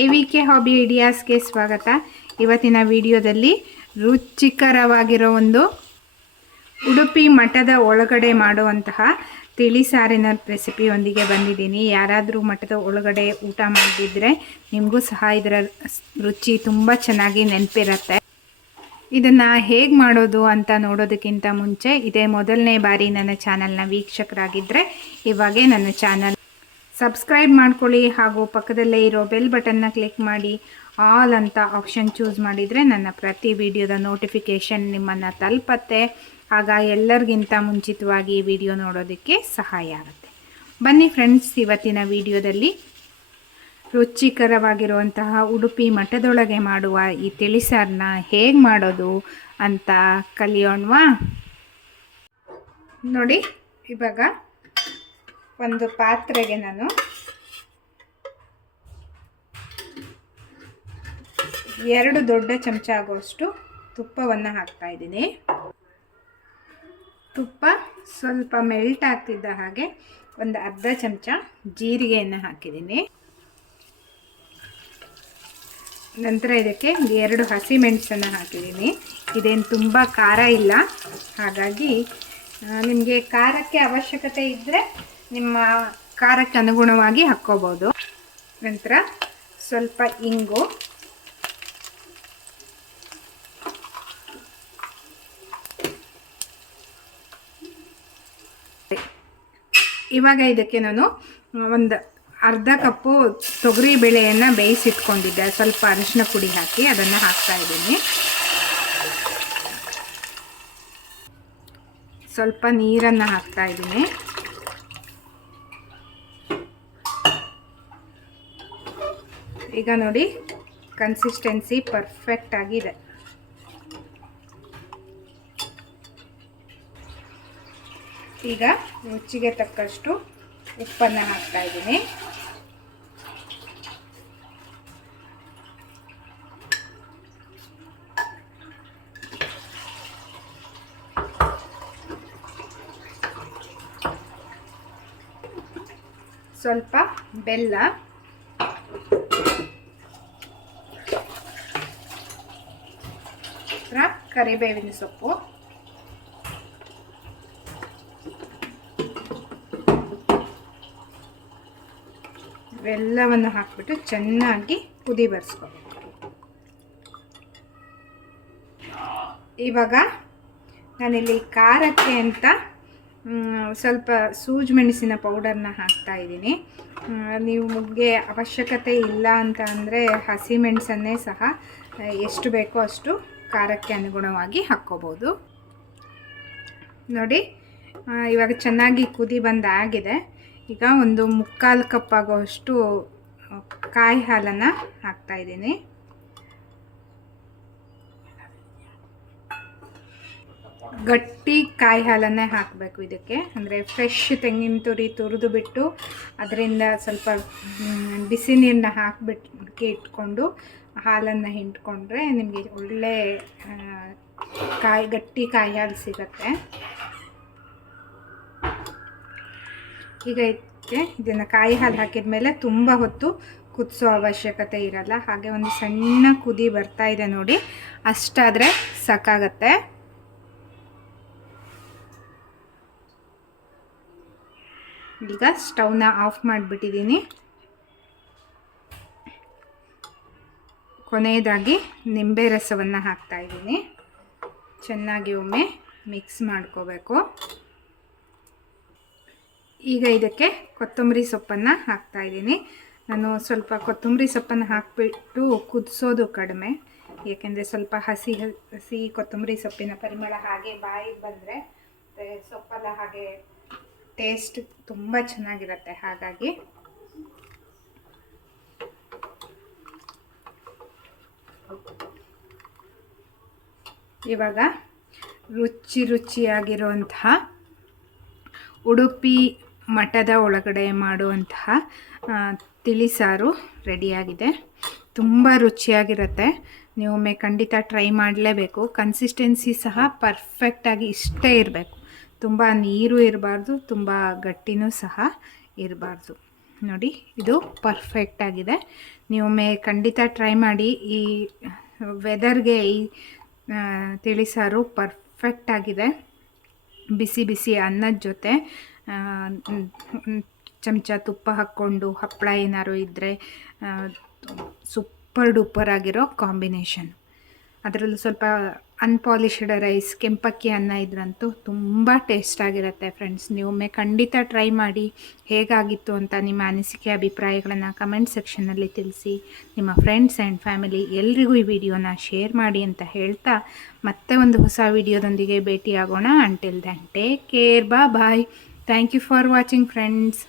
A V K hobby ಐಡಿಯಾಸ್ಗೆ ಸ್ವಾಗತ. ಇವತ್ತಿನ ವಿಡಿಯೋದಲ್ಲಿ ರುಚಿಕರವಾಗಿರೋ ಒಂದು ಉಡುಪಿ ಮಠದ ಒಳಗಡೆ ಮಾಡುವಂತಹ ತಿಳಿ ಸಾರಿನ ರೆಸಿಪಿಯೊಂದಿಗೆ ಬಂದಿದ್ದೀನಿ. ಯಾರಾದರೂ ಮಠದ ಒಳಗಡೆ ಊಟ ಮಾಡಿದ್ರೆ ನಿಮಗೂ ಸಹ ಇದರ ರುಚಿ ತುಂಬ ಚೆನ್ನಾಗಿ ನೆನಪಿರುತ್ತೆ. ಇದನ್ನು ಹೇಗೆ ಮಾಡೋದು ಅಂತ ನೋಡೋದಕ್ಕಿಂತ ಮುಂಚೆ ಇದೇ ಮೊದಲನೇ ಬಾರಿ ನನ್ನ ಚಾನಲ್ನ ವೀಕ್ಷಕರಾಗಿದ್ದರೆ ಇವಾಗೇ ನನ್ನ ಚಾನಲ್ ಸಬ್ಸ್ಕ್ರೈಬ್ ಮಾಡ್ಕೊಳ್ಳಿ ಹಾಗೂ ಪಕ್ಕದಲ್ಲೇ ಇರೋ ಬೆಲ್ ಬಟನ್ನ ಕ್ಲಿಕ್ ಮಾಡಿ ಆಲ್ ಅಂತ ಆಪ್ಷನ್ ಚೂಸ್ ಮಾಡಿದರೆ ನನ್ನ ಪ್ರತಿ ವಿಡಿಯೋದ ನೋಟಿಫಿಕೇಷನ್ ನಿಮ್ಮನ್ನು ತಲುಪತ್ತೆ. ಆಗ ಎಲ್ಲರಿಗಿಂತ ಮುಂಚಿತವಾಗಿ ವಿಡಿಯೋ ನೋಡೋದಕ್ಕೆ ಸಹಾಯ ಆಗುತ್ತೆ. ಬನ್ನಿ ಫ್ರೆಂಡ್ಸ್ ಇವತ್ತಿನ ವಿಡಿಯೋದಲ್ಲಿ ರುಚಿಕರವಾಗಿರುವಂತಹ ಉಡುಪಿ ಮಠದೊಳಗೆ ಮಾಡುವ ಈ ತಿಳಿಸಾರನ್ನ ಹೇಗೆ ಮಾಡೋದು ಅಂತ ಕಲಿಯೋಣವಾ? ನೋಡಿ, ಇವಾಗ ಒಂದು ಪಾತ್ರೆಗೆ ನಾನು ಎರಡು ದೊಡ್ಡ ಚಮಚ ಆಗುವಷ್ಟು ತುಪ್ಪವನ್ನು ಹಾಕ್ತಾ ಇದ್ದೀನಿ. ತುಪ್ಪ ಸ್ವಲ್ಪ ಮೆಲ್ಟ್ ಆಗ್ತಿದ್ದ ಹಾಗೆ ಒಂದು ಅರ್ಧ ಚಮಚ ಜೀರಿಗೆಯನ್ನು ಹಾಕಿದ್ದೀನಿ. ನಂತರ ಇದಕ್ಕೆ ಎರಡು ಹಸಿ ಮೆಣಸನ್ನು ಹಾಕಿದ್ದೀನಿ. ಇದೇನು ತುಂಬ ಖಾರ ಇಲ್ಲ. ಹಾಗಾಗಿ ನಿಮಗೆ ಖಾರಕ್ಕೆ ಅವಶ್ಯಕತೆ ಇದ್ದರೆ ನಿಮ್ಮ ಖಾರಕ್ಕೆ ಅನುಗುಣವಾಗಿ ಹಾಕ್ಕೋಬೋದು. ನಂತರ ಸ್ವಲ್ಪ ಇಂಗು. ಇವಾಗ ಇದಕ್ಕೆ ನಾನು ಒಂದು ಅರ್ಧ ಕಪ್ಪು ತೊಗರಿ ಬೇಳೆಯನ್ನು ಬೇಯಿಸಿಟ್ಕೊಂಡಿದ್ದೆ. ಸ್ವಲ್ಪ ಅರಿಶಿನ ಪುಡಿ ಹಾಕಿ ಅದನ್ನು ಹಾಕ್ತಾ ಇದ್ದೀನಿ. ಸ್ವಲ್ಪ ನೀರನ್ನು ಹಾಕ್ತಾ ಇದ್ದೀನಿ. ಈಗ ನೋಡಿ ಕನ್ಸಿಸ್ಟೆನ್ಸಿ ಪರ್ಫೆಕ್ಟ್ ಆಗಿದೆ. ಈಗ ರುಚಿಗೆ ತಕ್ಕಷ್ಟು ಉಪ್ಪನ್ನ ಹಾಕ್ತಾ ಇದ್ದೀನಿ. ಸ್ವಲ್ಪ ಬೆಲ್ಲ. ಕರಿಬೇವಿನ ಸೊಪ್ಪು. ಇವೆಲ್ಲವನ್ನು ಹಾಕ್ಬಿಟ್ಟು ಚೆನ್ನಾಗಿ ಕುದಿ ಬರ್ಸ್ಕೊಬೇಕು. ಇವಾಗ ನಾನಿಲ್ಲಿ ಖಾರಕ್ಕೆ ಅಂತ ಸ್ವಲ್ಪ ಸೂಜ್ ಮೆಣಸಿನ ಪೌಡರ್ನ ಹಾಕ್ತಾ ಇದ್ದೀನಿ. ನೀವು ಮುಗ್ಗೆ ಅವಶ್ಯಕತೆ ಇಲ್ಲ ಅಂತ ಅಂದರೆ ಹಸಿಮೆಣಸನ್ನೇ ಸಹ, ಎಷ್ಟು ಬೇಕೋ ಅಷ್ಟು ಖಾರಕ್ಕೆ ಅನುಗುಣವಾಗಿ ಹಾಕ್ಕೋಬೋದು. ನೋಡಿ ಇವಾಗ ಚೆನ್ನಾಗಿ ಕುದಿ ಬಂದಾಗಿದೆ ಈಗ ಒಂದು ಮುಕ್ಕಾಲು ಕಪ್ ಆಗೋಷ್ಟು ಕಾಯಿ ಹಾಲನ್ನು ಹಾಕ್ತಾಯಿದ್ದೀನಿ ಗಟ್ಟಿ ಕಾಯಿ ಹಾಲನ್ನೇ ಹಾಕಬೇಕು ಇದಕ್ಕೆ. ಅಂದರೆ ಫ್ರೆಶ್ ತೆಂಗಿನ ತುರಿ ತುರಿದು ಬಿಟ್ಟು, ಅದರಿಂದ ಸ್ವಲ್ಪ ಬಿಸಿ ನೀರನ್ನ ಹಾಕಿಬಿಟ್ಟು ಇಟ್ಕೊಂಡು ಹಾಲನ್ನು ಹಿಂಡ್ಕೊಂಡ್ರೆ ನಿಮಗೆ ಒಳ್ಳೆ ಕಾಯಿ, ಗಟ್ಟಿ ಕಾಯಿ ಹಾಲು ಸಿಗತ್ತೆ. ಈಗ ಇದಕ್ಕೆ ಇದನ್ನು ಕಾಯಿ ಹಾಲು ಹಾಕಿದ ಮೇಲೆ ತುಂಬ ಹೊತ್ತು ಕುದಿಸೋ ಅವಶ್ಯಕತೆ ಇರಲ್ಲ. ಹಾಗೆ ಒಂದು ಸಣ್ಣ ಕುದಿ ಬರ್ತಾ ಇದೆ ನೋಡಿ, ಅಷ್ಟಾದರೆ ಸಾಕಾಗತ್ತೆ. ಈಗ ಸ್ಟವ್ನ ಆಫ್ ಮಾಡಿಬಿಟ್ಟಿದ್ದೀನಿ. ಕೊನೆಯದಾಗಿ ನಿಂಬೆ ರಸವನ್ನು ಹಾಕ್ತಾಯಿದ್ದೀನಿ ಚೆನ್ನಾಗಿ ಒಮ್ಮೆ ಮಿಕ್ಸ್ ಮಾಡ್ಕೋಬೇಕು. ಈಗ ಇದಕ್ಕೆ ಕೊತ್ತಂಬರಿ ಸೊಪ್ಪನ್ನು ಹಾಕ್ತಾಯಿದ್ದೀನಿ ನಾನು ಸ್ವಲ್ಪ ಕೊತ್ತಂಬರಿ ಸೊಪ್ಪನ್ನು ಹಾಕಿಬಿಟ್ಟು ಕುದಿಸೋದು ಕಡಿಮೆ. ಏಕೆಂದರೆ ಸ್ವಲ್ಪ ಹಸಿ ಹಸಿ ಕೊತ್ತಂಬರಿ ಸೊಪ್ಪಿನ ಪರಿಮಳ ಹಾಗೆ ಬಾಯಿಗೆ ಬಂದರೆ ಸೊಪ್ಪಲ್ಲ ಹಾಗೆ ಟೇಸ್ಟ್ ತುಂಬ ಚೆನ್ನಾಗಿರುತ್ತೆ. ಹಾಗಾಗಿ ಇವಾಗ ರುಚಿ ರುಚಿಯಾಗಿರುವಂತಹ ಉಡುಪಿ ಮಠದ ಒಳಗಡೆ ಮಾಡುವಂತಹ ತಿಳಿಸಾರು ರೆಡಿಯಾಗಿದೆ. ತುಂಬ ರುಚಿಯಾಗಿರುತ್ತೆ. ನೀವೊಮ್ಮೆ ಖಂಡಿತ ಟ್ರೈ ಮಾಡಲೇಬೇಕು. ಕನ್ಸಿಸ್ಟೆನ್ಸಿ ಸಹ ಪರ್ಫೆಕ್ಟಾಗಿ ಇಷ್ಟೇ ಇರಬೇಕು. ತುಂಬ ನೀರು ಇರಬಾರ್ದು, ತುಂಬ ಗಟ್ಟಿನೂ ಸಹ ಇರಬಾರ್ದು. ನೋಡಿ, ಇದು ಪರ್ಫೆಕ್ಟಾಗಿದೆ ನೀವೊಮ್ಮೆ ಖಂಡಿತ ಟ್ರೈ ಮಾಡಿ ಈ ವೆದರ್ಗೆ ಈ ತಿಳಿಸಾರು ಪರ್ಫೆಕ್ಟ್ ಆಗಿದೆ. ಬಿಸಿ ಬಿಸಿ ಅನ್ನದ ಜೊತೆ ಚಮಚ ತುಪ್ಪ ಹಾಕ್ಕೊಂಡು ಹಪ್ಪಳ ಏನಾದ್ರು ಇದ್ದರೆ ಸೂಪರ್ ಡೂಪರ್ ಆಗಿರೋ ಕಾಂಬಿನೇಷನ್. ಅದರಲ್ಲೂ ಸ್ವಲ್ಪ ಅನ್ಪಾಲಿಶ್ಡ್ ರೈಸ್ ಕೆಂಪಕ್ಕಿ ಅನ್ನ ಇದ್ರಂತೂ ತುಂಬ ಟೇಸ್ಟಾಗಿರುತ್ತೆ ಫ್ರೆಂಡ್ಸ್ ನೀವೊಮ್ಮೆ ಖಂಡಿತ ಟ್ರೈ ಮಾಡಿ ಹೇಗಾಗಿತ್ತು ಅಂತ ನಿಮ್ಮ ಅನಿಸಿಕೆ, ಅಭಿಪ್ರಾಯಗಳನ್ನು ಕಮೆಂಟ್ ಸೆಕ್ಷನಲ್ಲಿ ತಿಳಿಸಿ. ನಿಮ್ಮ ಫ್ರೆಂಡ್ಸ್ ಆ್ಯಂಡ್ ಫ್ಯಾಮಿಲಿ ಎಲ್ರಿಗೂ ಈ ವಿಡಿಯೋನ ಶೇರ್ ಮಾಡಿ ಅಂತ ಹೇಳ್ತಾ ಮತ್ತೆ ಒಂದು ಹೊಸ ವಿಡಿಯೋದೊಂದಿಗೆ ಭೇಟಿಯಾಗೋಣ. ಅಂಟಿಲ್ ದೆನ್ ಟೇಕ್ ಕೇರ್ ಬಾ bye thank you for watching friends